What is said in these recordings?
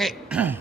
Okay,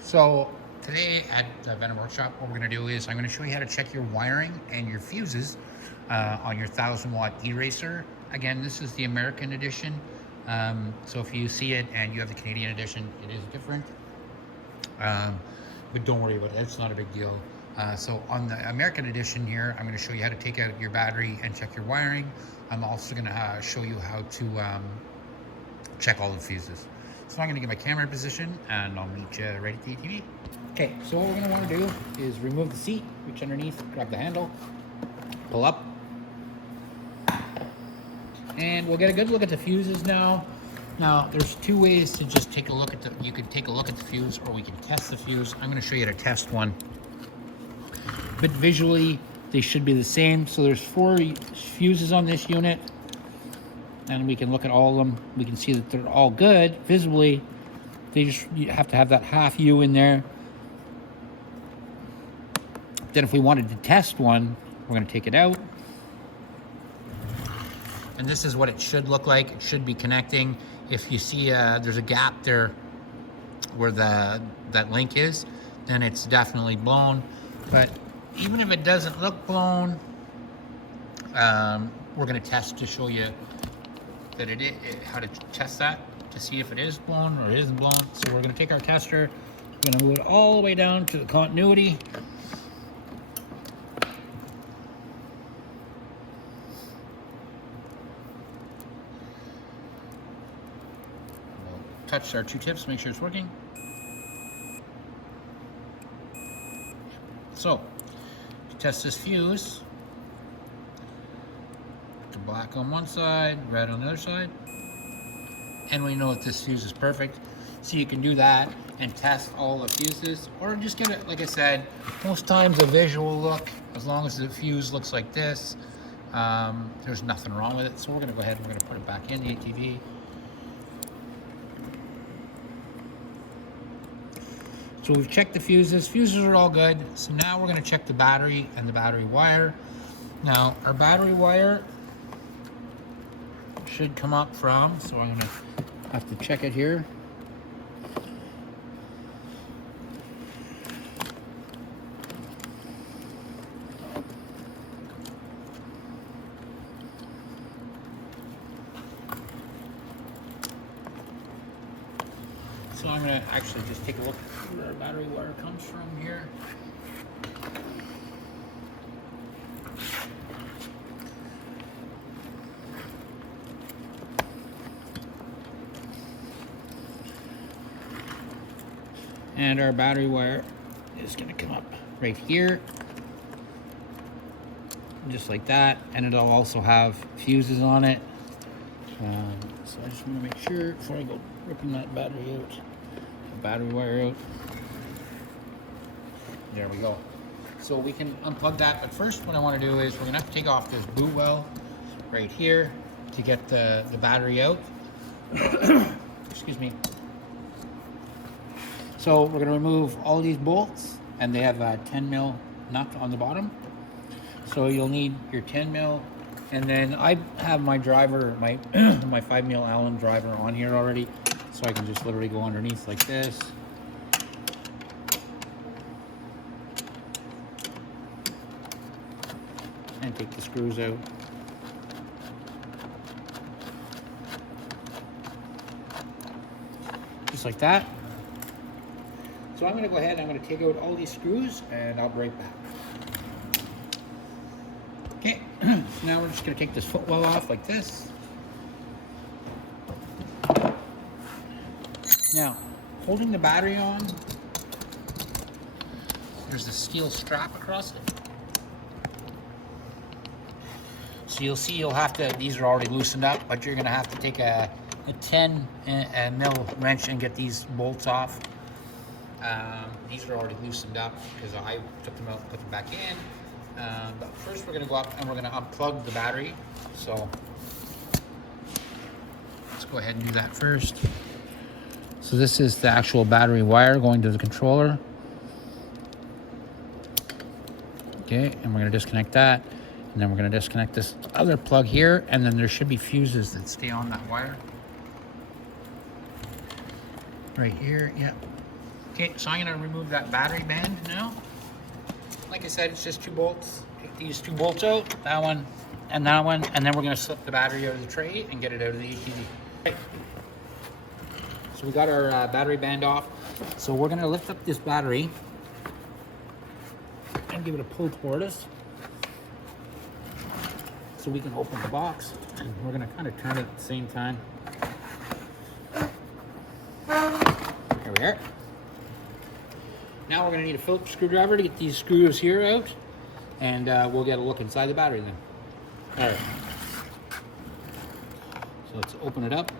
so today at the Venom Workshop, what we're going to do is I'm going to show you how to check your wiring and your fuses on your 1000-watt E-Racer. Again, this is the American edition, so if you see it and you have the Canadian edition, it is different. But don't worry about it, it's not a big deal. So on the American edition here, I'm going to show you how to take out your battery and check your wiring. I'm also going to show you how to check all the fuses. So I'm going to get my camera in position and I'll meet you right at the ATV. Okay, so what we're going to want to do is remove the seat, reach underneath, grab the handle, pull up, and we'll get a good look at the fuses now. Now, there's two ways to just take a look at you can take a look at the fuse or we can test the fuse. I'm going to show you how to test one. But visually, they should be the same. So there's 4 fuses on this unit. And we can look at all of them. We can see that they're all good visibly. You have to have that half U in there. Then if we wanted to test one, we're going to take it out. And this is what it should look like. It should be connecting. If you see there's a gap there where that link is, then it's definitely blown. But even if it doesn't look blown, we're going to test to show you that how to test that to see if it is blown or it isn't blown. So we're going to take our tester, we're going to move it all the way down to the continuity. We'll touch our 2 tips, make sure it's working. So to test this fuse, black on one side, red on the other side, and we know that this fuse is perfect. So you can do that and test all the fuses, or just get it, like I said, most times a visual look, as long as the fuse looks like this, there's nothing wrong with it. So we're going to go ahead and we're going to put it back in the ATV. So we've checked the fuses. Fuses are all good. So now we're going to check the battery and the battery wire. Now our battery wire should come up from, so I'm gonna have to check it here. So I'm gonna actually just take a look at where our battery wire comes from here. And our battery wire is going to come up right here, just like that, and it'll also have fuses on it. So I just want to make sure before I go ripping that battery out, the battery wire out. There we go. So we can unplug that, but first what I want to do is we're going to have to take off this boot well right here to get the battery out. Excuse me. So we're going to remove all these bolts, and they have a 10 mil nut on the bottom. So you'll need your 10 mil, and then I have my driver, my 5 mil Allen driver on here already, so I can just literally go underneath like this. And take the screws out. Just like that. So I'm going to go ahead and I'm going to take out all these screws and I'll be right back. Okay, so now we're just going to take this footwell off like this. Now, holding the battery on, there's a steel strap across it. So you'll see you'll have to, these are already loosened up, but you're going to have to take a 10 mil wrench and get these bolts off. These are already loosened up because I took them out and put them back in. But first we're going to go up and we're going to unplug the battery. So let's go ahead and do that first. So this is the actual battery wire going to the controller. Okay, and we're going to disconnect that. And then we're going to disconnect this other plug here. And then there should be fuses that stay on that wire. Right here, yeah. Okay, so I'm gonna remove that battery band now. Like I said, it's just 2 bolts. Take these 2 bolts out, that one and that one, and then we're gonna slip the battery out of the tray and get it out of the ATV. Okay. So we got our battery band off. So we're gonna lift up this battery and give it a pull toward us so we can open the box. And we're gonna kind of turn it at the same time. There we are. Now we're gonna need a Phillips screwdriver to get these screws here out, and we'll get a look inside the battery then. All right. So let's open it up.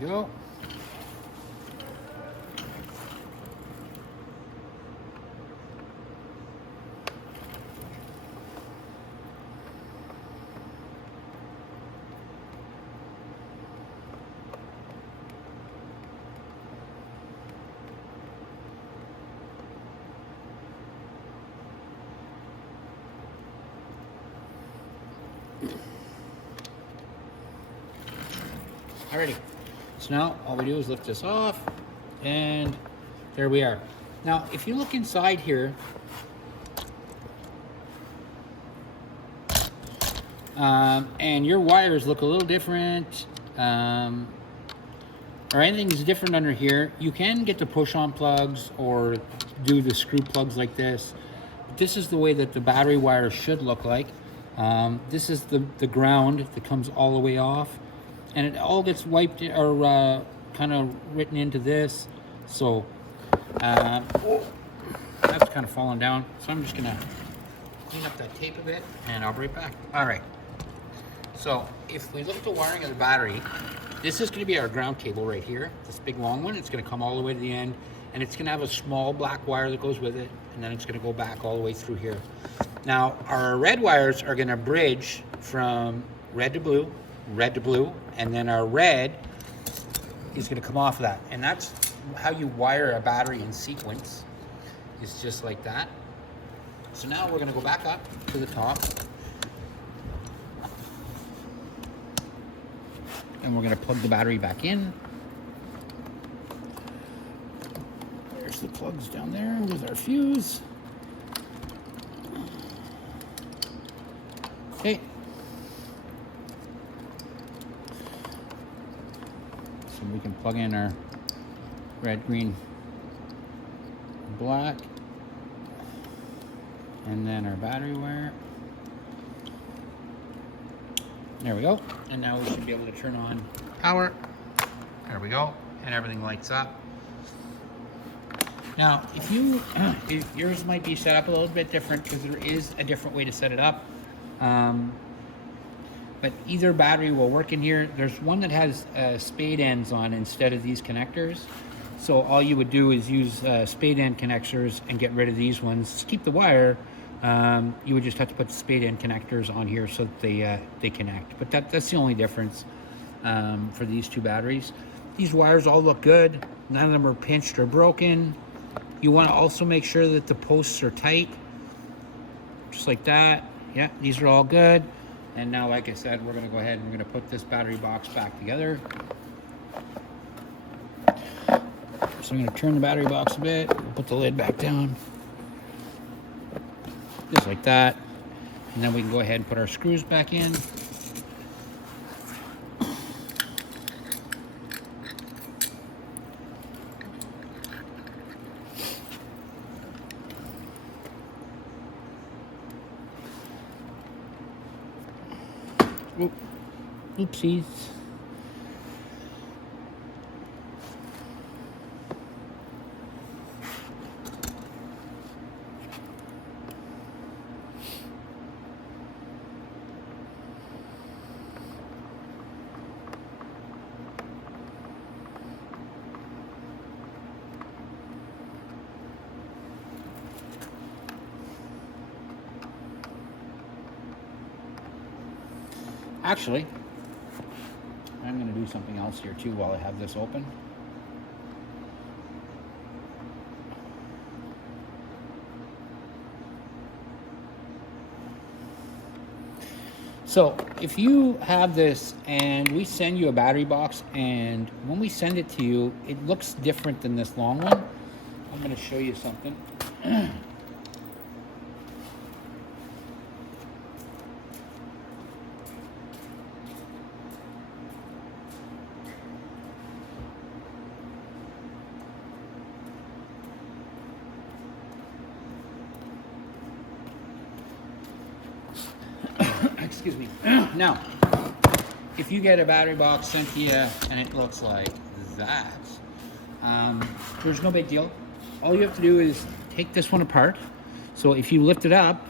Go. Alrighty. So now all we do is lift this off, and there we are. Now, if you look inside here, and your wires look a little different, or anything's different under here, you can get the push-on plugs or do the screw plugs like this. But this is the way that the battery wire should look like. This is the ground that comes all the way off, and it all gets wiped or kind of written into this. So that's kind of falling down. So I'm just gonna clean up that tape a bit, and I'll be right back. All right. So if we look at the wiring of the battery, this is going to be our ground cable right here. This big long one. It's going to come all the way to the end, and it's going to have a small black wire that goes with it, and then it's going to go back all the way through here. Now our red wires are going to bridge from red to blue, and then our red is going to come off of that. And that's how you wire a battery in sequence. It's just like that. So now we're going to go back up to the top, and we're going to plug the battery back in. There's the plugs down there with our fuse. Okay. So we can plug in our red, green, black, and then our battery wire. There we go. And now we should be able to turn on power. There we go. And everything lights up. Now, if yours might be set up a little bit different, because there is a different way to set it up. But either battery will work in here. There's one that has spade ends on instead of these connectors. So all you would do is use spade end connectors and get rid of these ones. To keep the wire, you would just have to put the spade end connectors on here so that they connect. But that's the only difference for these two batteries. These wires all look good. None of them are pinched or broken. You want to also make sure that the posts are tight, just like that. Yeah, these are all good. And now, like I said, we're going to go ahead and we're going to put this battery box back together. So I'm going to turn the battery box a bit, put the lid back down, just like that. And then we can go ahead and put our screws back in. Oopsies. Actually, I'm going to do something else here too while I have this open. So if you have this and we send you a battery box, and when we send it to you, it looks different than this long one. I'm going to show you something. Excuse me. Now, if you get a battery box sent to you and it looks like that, there's no big deal. All you have to do is take this one apart. So if you lift it up,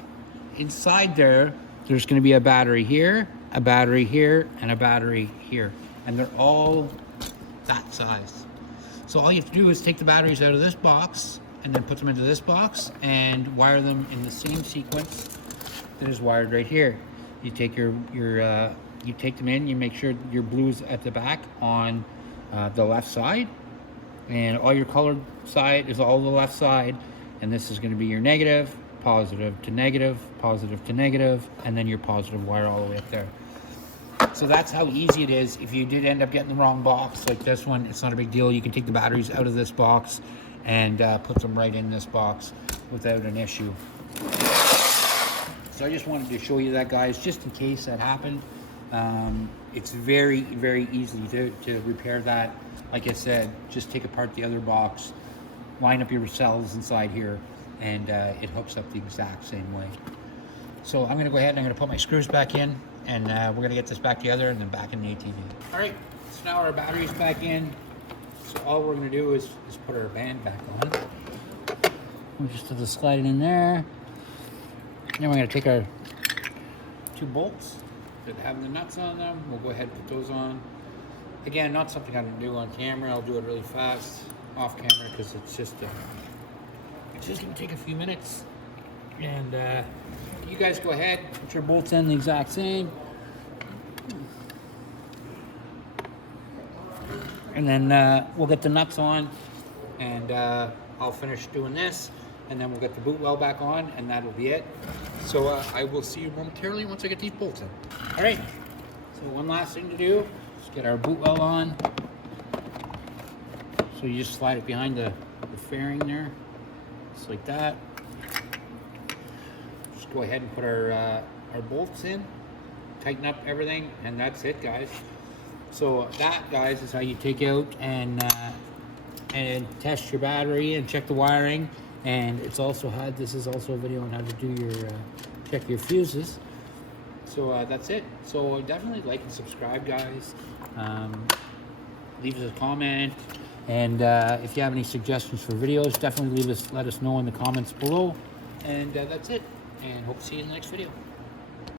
inside there's going to be a battery here, a battery here, and a battery here. And they're all that size. So all you have to do is take the batteries out of this box and then put them into this box and wire them in the same sequence that is wired right here. You take you take them in, you make sure your blue's at the back on the left side, and all your colored side is all the left side, and this is going to be your negative, positive to negative, and then your positive wire all the way up there. So that's how easy it is. If you did end up getting the wrong box like this one, it's not a big deal. You can take the batteries out of this box and put them right in this box without an issue. So I just wanted to show you that, guys, just in case that happened. It's very, very easy to repair that. Like I said, just take apart the other box, line up your cells inside here, and it hooks up the exact same way. So I'm going to go ahead and I'm going to put my screws back in, and we're going to get this back together and then back in the ATV. All right, so now our battery's back in. So all we're going to do is put our band back on. We just have to slide it in there. Then we're going to take our 2 bolts that have the nuts on them. We'll go ahead and put those on. Again, not something I'm going to do on camera. I'll do it really fast off camera because it's just going to take a few minutes. And you guys go ahead, put your bolts in the exact same. And then we'll get the nuts on, and I'll finish doing this. And then we'll get the boot well back on, and that'll be it. So I will see you momentarily once I get these bolts in. All right, so one last thing to do is get our boot well on. So you just slide it behind the fairing there, just like that. Just go ahead and put our bolts in, tighten up everything, and that's it, guys. So that, guys, is how you take out and test your battery and check the wiring. And this is also a video on how to do your check your fuses. So that's it. So definitely like and subscribe, guys. Leave us a comment, and if you have any suggestions for videos, definitely let us know in the comments below. And that's it. And hope to see you in the next video.